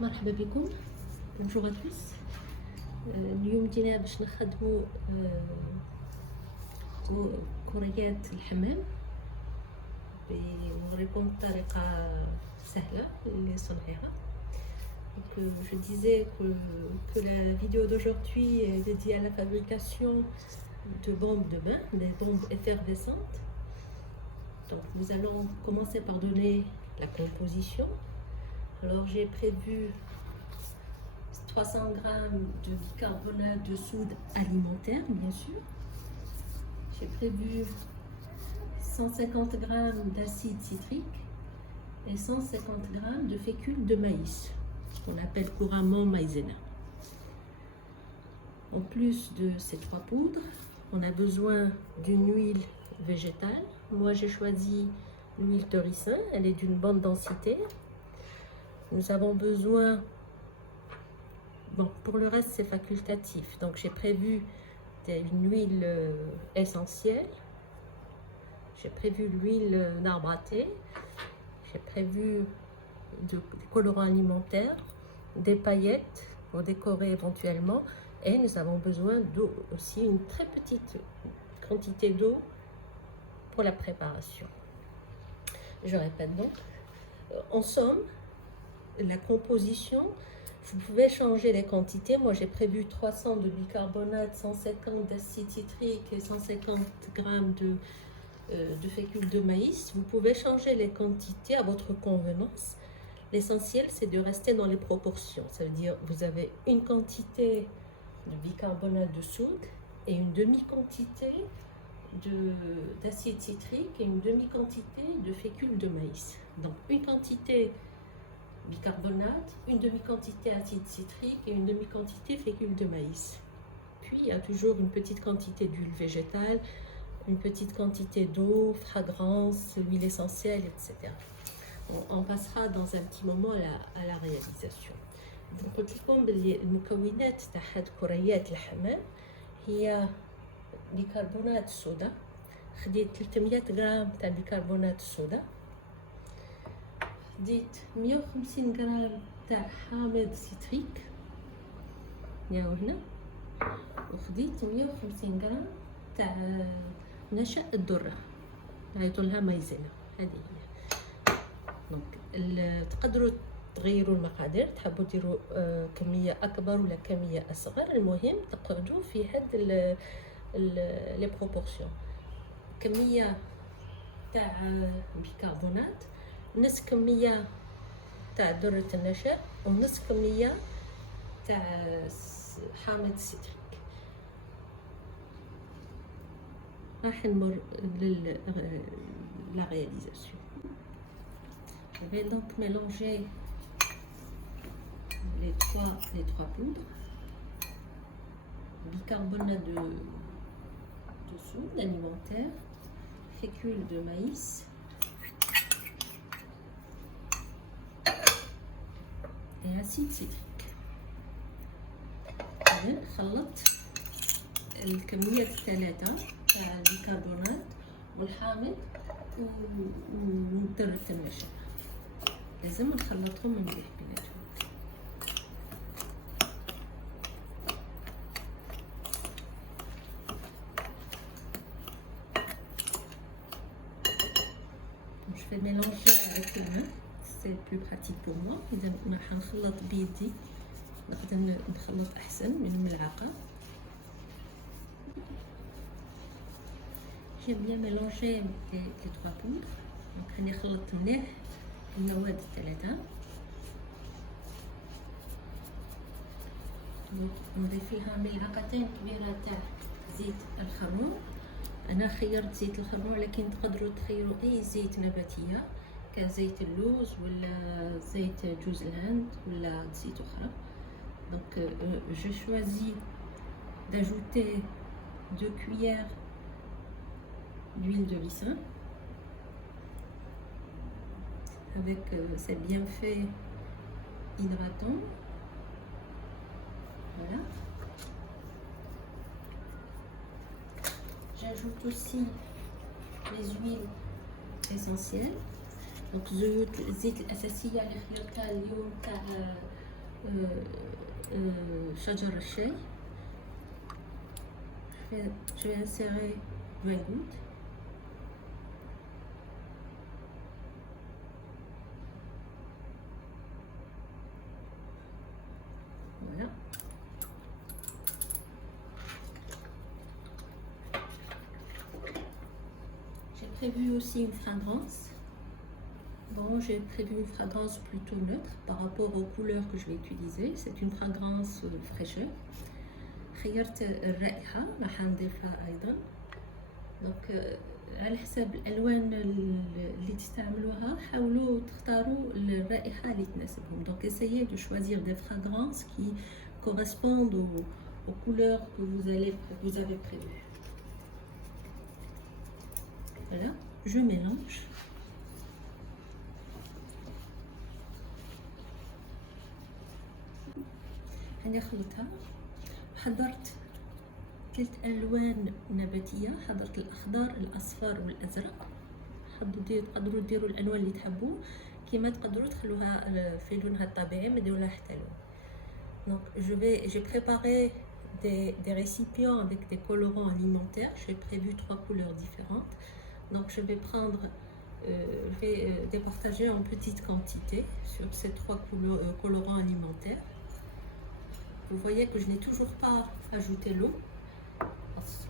مرحبا بكم. Bonjour à tous. اليوم جينا باش نخدموا كريات الحمام. بنوريكم طريقة سهلة لصنعها. Donc, je disais que la vidéo d'aujourd'hui est dédiée à la fabrication de bombes de bain, des bombes effervescentes. Donc nous allons commencer par donner la composition. Alors j'ai prévu 300 g de bicarbonate de soude alimentaire, bien sûr. J'ai prévu 150 g d'acide citrique et 150 g de fécule de maïs, qu'on appelle couramment maïzena. En plus de ces trois poudres, on a besoin d'une huile végétale. Moi j'ai choisi l'huile de ricin, elle est d'une bonne densité. Nous avons besoin, bon, pour le reste c'est facultatif, donc j'ai prévu une huile essentielle, j'ai prévu l'huile d'arbre à thé, j'ai prévu des colorants alimentaires, des paillettes pour décorer éventuellement, et nous avons besoin d'eau aussi, une très petite quantité d'eau pour la préparation. Je répète donc, en somme, la composition, vous pouvez changer les quantités. Moi j'ai prévu 300 de bicarbonate, 150 d'acide citrique et 150 g de fécule de maïs. Vous pouvez changer les quantités à votre convenance. L'essentiel c'est de rester dans les proportions. Ça veut dire vous avez une quantité de bicarbonate de soude et une demi-quantité d'acide citrique et une demi-quantité de fécule de maïs. Donc une quantité bicarbonate, une demi-quantité acide citrique et une demi-quantité fécule de maïs. Puis il y a toujours une petite quantité d'huile végétale, une petite quantité d'eau, fragrance, huile essentielle, etc. On passera dans un petit moment à la réalisation. Donc قلت لكم باللي المكونات تاع هاد كريات الحمام هي بيكربونات الصودا. خديت 300 غرام تاع بيكربونات الصودا، خديت 150 غرام تاع حامض سيتريك ياو هنا، وخديت 150 غرام تاع نشا الذرة عيطوا لها مايزينا. هذه هي. دونك تقدروا تغيروا المقادير، تحبوا ديروا كميه اكبر ولا كميه اصغر، المهم تقعدوا في هاد لي بروبورسيون. كميه تاع بيكربونات، نص كميه تاع ذرة النشا، ونص كميه تاع حامض السيتريك. راح نمر la réalisation. Je vais donc mélanger les trois poudres. Bicarbonate de soude alimentaire, fécule de maïs, et acide citrique. نخلط الكميات الثلاثة تاع البيكربونات والحامض وذرة النشا، لازم نخلطهم مليح بيناتهم. Je vais mélanger avec les mains, c'est plus pratique pour moi. إذا ما حنخلط بيدي نقدر نخلط أحسن من الملعقة. J'aime bien mélanger les trois poudres. Donc راني خلطت مليح المواد الثلاثة. نضيف لها ملعقتين كبيرة تاع زيت الخروع. أنا خيرت زيت الخروع، لكن تقدروا تخيروا أي زيت نباتية كزيت اللوز ولا زيت جوز الهند ولا زيت أخرى. Donc je choisis d'ajouter 2 cuillères d'huile de ricin avec ses bienfaits hydratants. Voilà. J'ajoute aussi les huiles essentielles. Donc الزيوت الأساسية اللي خيرتها اليوم تاع shajar al-shay. Je vais insérer 20 gouttes. Voilà. J'ai prévu aussi une fragrance. Bon, j'ai prévu une fragrance plutôt neutre par rapport aux couleurs que je vais utiliser. C'est une fragrance fraîcheur. خيرت الرائحة راح نضيفها أيضا. دونك على حساب الألوان اللي تستعملوها حاولوا تختاروا الرائحة اللي تناسبهم. Donc essayez de choisir des fragrances qui correspondent aux couleurs que vous avez prévues. Voilà, je mélange. هنخلطها. حضرت 3 ألوان نباتية، حضرت الأخضر الأصفر والأزرق. تقدروا ديروا الألوان اللي تحبوا، كيما تقدروا تخلوها في لونها الطبيعي ما ديروا لها حتى لون. Donc j'ai préparé des récipients avec des colorants alimentaires. J'ai prévu 3 couleurs différentes. Donc je vais prendre, je vais départager en petite quantité sur ces 3 colorants alimentaires. Vous voyez que je n'ai toujours pas ajouté l'eau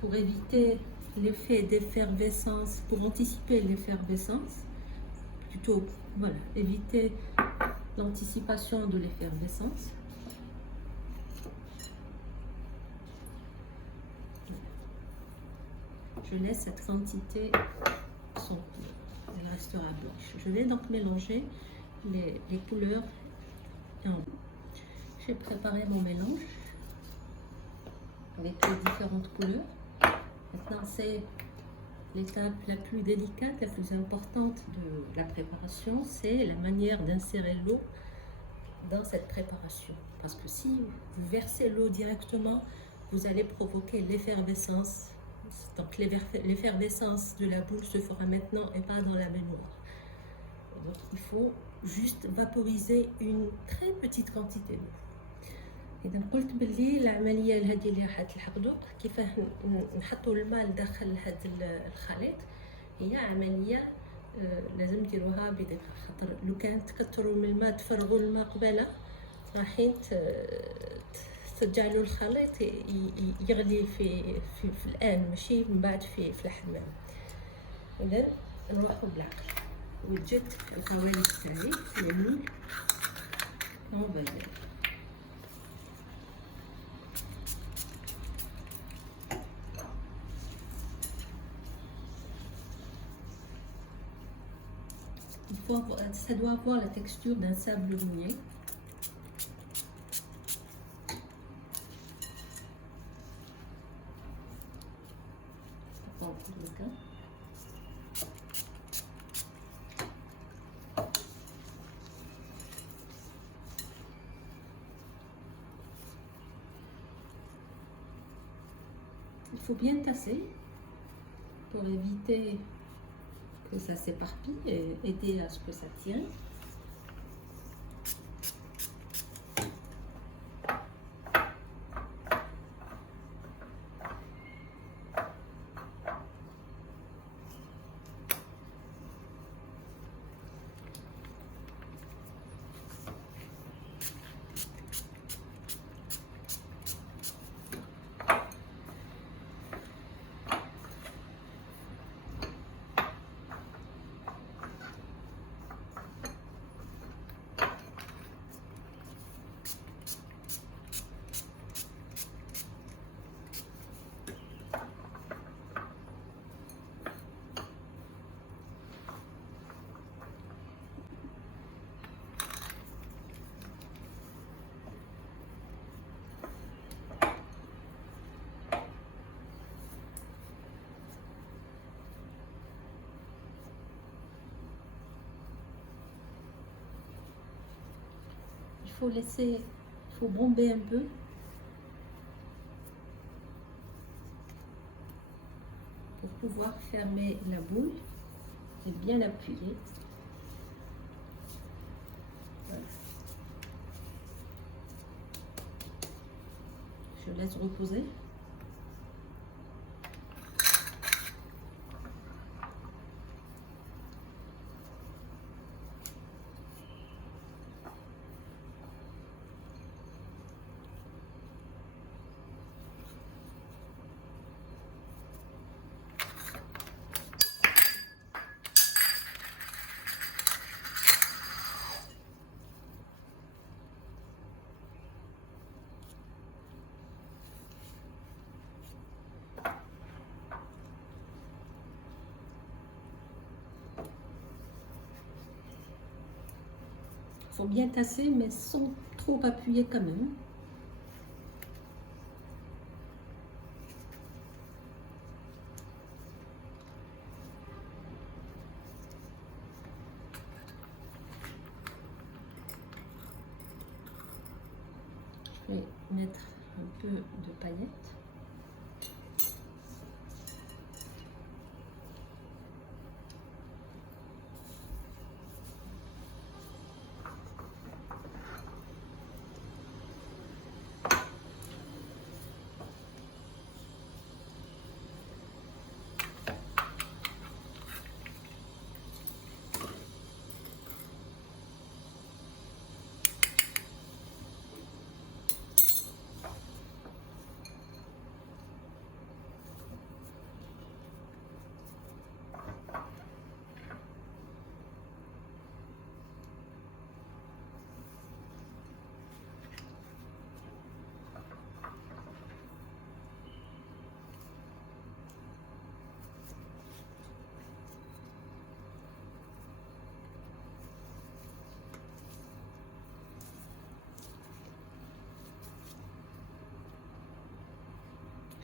pour éviter l'effet d'effervescence, pour anticiper l'effervescence, plutôt voilà, éviter l'anticipation de l'effervescence. Je laisse cette quantité s'emplir, elle restera blanche. Je vais donc mélanger les couleurs en haut. J'ai préparé mon mélange avec les différentes couleurs. Maintenant, c'est l'étape la plus délicate, la plus importante de la préparation, c'est la manière d'insérer l'eau dans cette préparation. Parce que si vous versez l'eau directement, vous allez provoquer l'effervescence. Donc l'effervescence de la boule se fera maintenant et pas dans la baignoire. Donc il faut juste vaporiser une très petite quantité d'eau. إذا قلت باللي العملية هذه اللي راح تلحقوا كيفاه نحطوا الماء داخل هذا الخليط، هي عملية لازم ديروها بدقة، خاطر لو كان تكثروا من الماء تفرغوا الماء قبالة راحين تجعلوا الخليط يغلي في الآن ماشي من بعد في الحمام. إذا نروحوا بالعقل. وجدت القوالب تاعي يعني اون ça doit avoir la texture d'un sable mouillé. Il faut bien tasser pour éviter que ça s'éparpille et aider à ce que ça tienne. Il faut bomber un peu pour pouvoir fermer la boule et bien appuyer. Voilà. Je laisse reposer. Il faut bien tasser, mais sans trop appuyer quand même. Je vais mettre un peu de paillettes.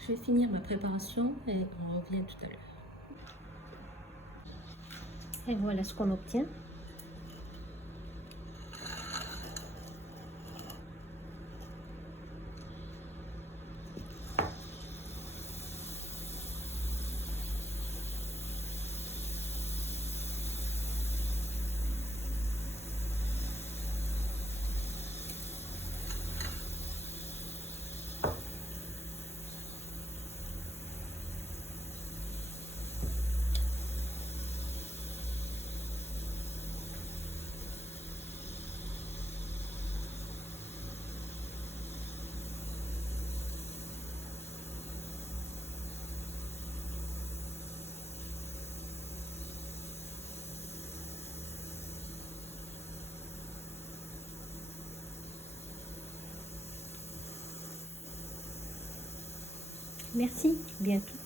Je vais finir ma préparation et on revient tout à l'heure. Et voilà ce qu'on obtient. Merci, bientôt.